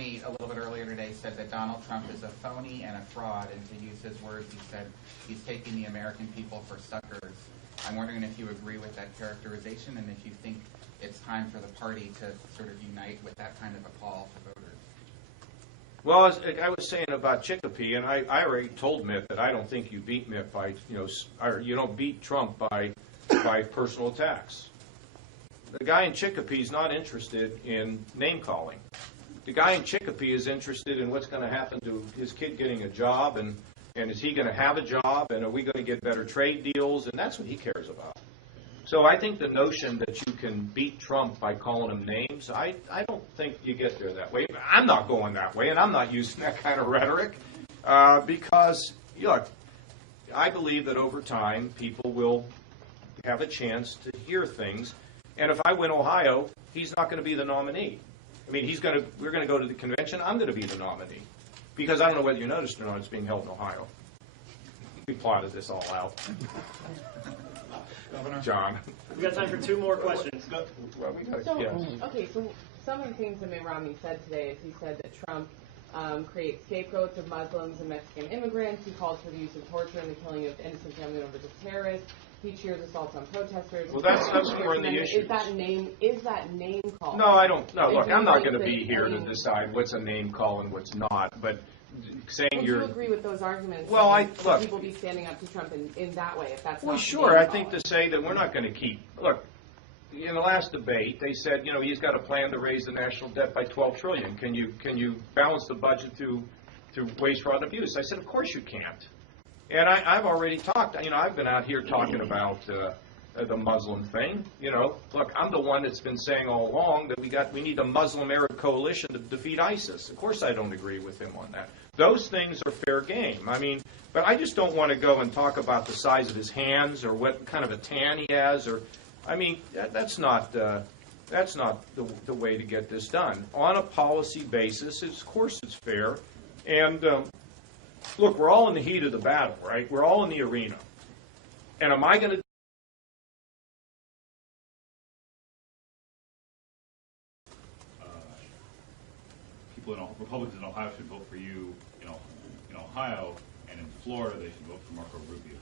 Romney, a little bit earlier today, said that Donald Trump is a phony and a fraud, and to use his words, he said he's taking the American people for suckers. I'm wondering if you agree with that characterization, and if you think it's time for the party to sort of unite with that kind of a call to voters. Well, as I was saying about Chicopee, and I already told Mitt that I don't think you beat Mitt by, or you don't beat Trump by personal attacks. The guy in Chicopee is not interested in name calling. The guy in Chicopee is interested in what's going to happen to his kid getting a job, and is he going to have a job, and are we going to get better trade deals, and that's what he cares about. So I think the notion that you can beat Trump by calling him names, I don't think you get there that way. I'm not going that way, and I'm not using that kind of rhetoric because, look, I believe that over time people will have a chance to hear things. And if I win Ohio, he's not going to be the nominee. I mean, we're going to go to the convention. I'm going to be the nominee. Because I don't know whether you noticed or not, it's being held in Ohio. We plotted this all out. Governor? John. We've got time for two more questions. Okay, so some of the things that Mitt Romney said today is he said that Trump creates scapegoats of Muslims and Mexican immigrants. He calls for the use of torture and the killing of innocent family members of terrorists. He cheers assaults on protesters. Well, that's more in the issue. Is that name call? No, I don't. No, look, I'm not going to be here to decide what's a name call and what's not. But saying Would you agree with those arguments? Well, look, people be standing up to Trump in that way if that's well, not sure. I think to say that we're not going to keep. Look, in the last debate, they said he's got a plan to raise the national debt by $12 trillion. Can you balance the budget through waste, fraud, and abuse? I said, of course you can't. And I've already talked. I've been out here talking about the Muslim thing. Look, I'm the one that's been saying all along that we need a Muslim-Arab coalition to defeat ISIS. Of course, I don't agree with him on that. Those things are fair game. But I just don't want to go and talk about the size of his hands or what kind of a tan he has. That's not the way to get this done. On a policy basis, of course, it's fair. And look, we're all in the heat of the battle, right? We're all in the arena. And am I going to Republicans in Ohio should vote for you, in Ohio, and in Florida they should vote for Marco Rubio.